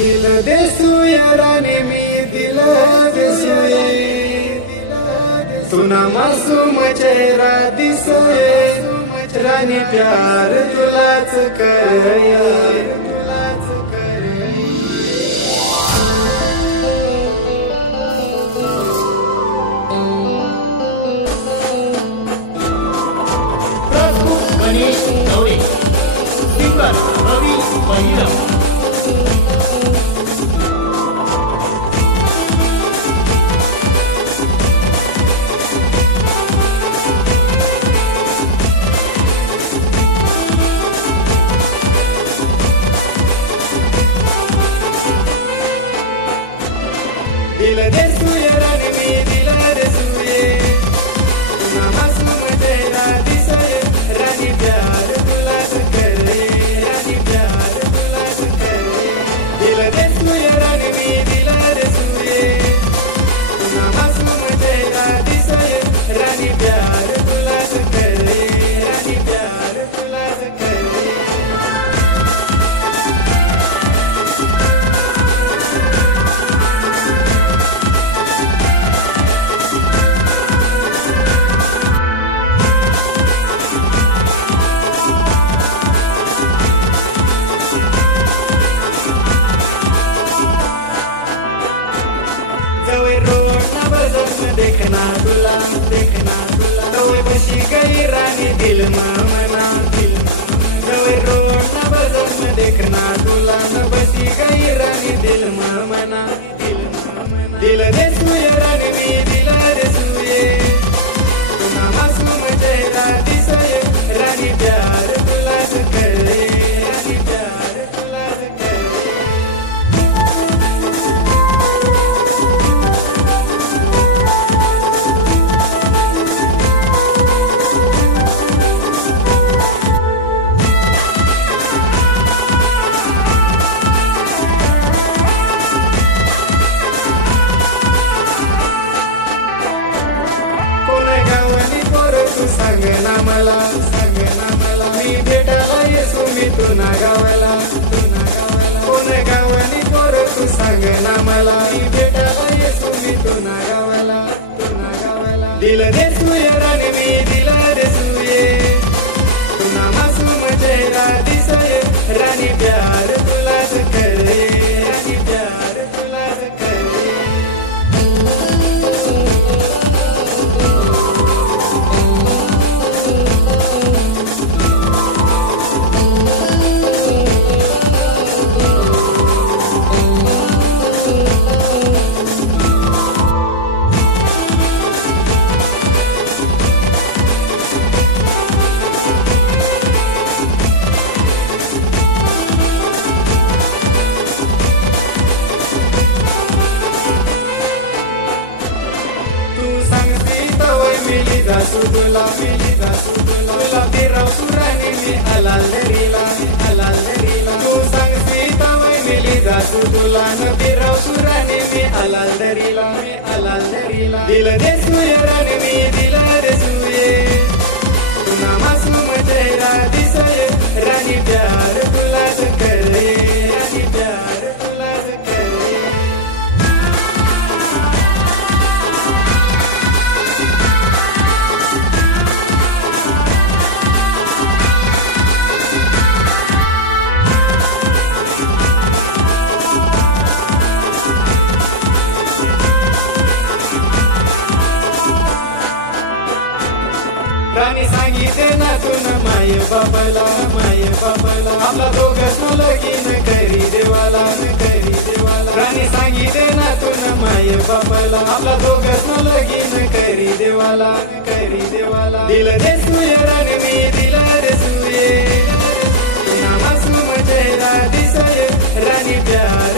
दिल देसूय राणी मी दिल देसूय तुना मासूम चेहरा दिसोय राणी प्यार तुलाच करय गणेश गवळे सिंगर रवी बहिरम दिल देसूय राणी मी दिल देसूय तुना मासूम चेहरा दिसोय राणी प्यार तुलाच करय राणी प्यार तुलाच करय दिल देसूय राणी मी दिल देसूय तुना मासूम चेहरा दिसोय राणी प्यार तुलाच करय राणी प्यार तुलाच करय जवळ रोडना बजून देखना तुला जवळ बशी गई राणी दिल मना दिल जवळ रोडना बजून देखना तुला बशी गई राणी दिल मना दिल देसूय राणी मी दिल देसूय तुना मासूम चेहरा दिसोय राणी प्यार तुलाच करय राणी प्यार तुलाच करय तू सांग ना मला मी भेटायला येसू मी तुना गावाला कोण गावानी पोर तू सांग ना मला मी भेटायला येसू मी तुना गावाला दिल देसूय राणी मी दिल देसूय तुना मासूम चेहरा दिसोय राणी प्यार तुलाच करय राणी प्यार तुलाच करय मिली जासू तुला तुला फिरवू राणी मी अलालरीला तू सांग सीतावय मिली जासू तुला न फिरवू राणी मी अलालरीला दिल देसूय राणी मी दिल देसूय तुना मासूम चेहरा दिसोय राणी प्यार तुलाच करय राणी प्यार तुलाच करय राणी सांगितले ना तुना माय बाबाला आपला दोघं लगीन करी देवाला राणी सांगितले ना तुना माय बाबाला आपला दोघं लगीन करी देवाला दिल देसूय राणी मी दिल देसूय तुना मासूम चेहरा दिसोय राणी प्यार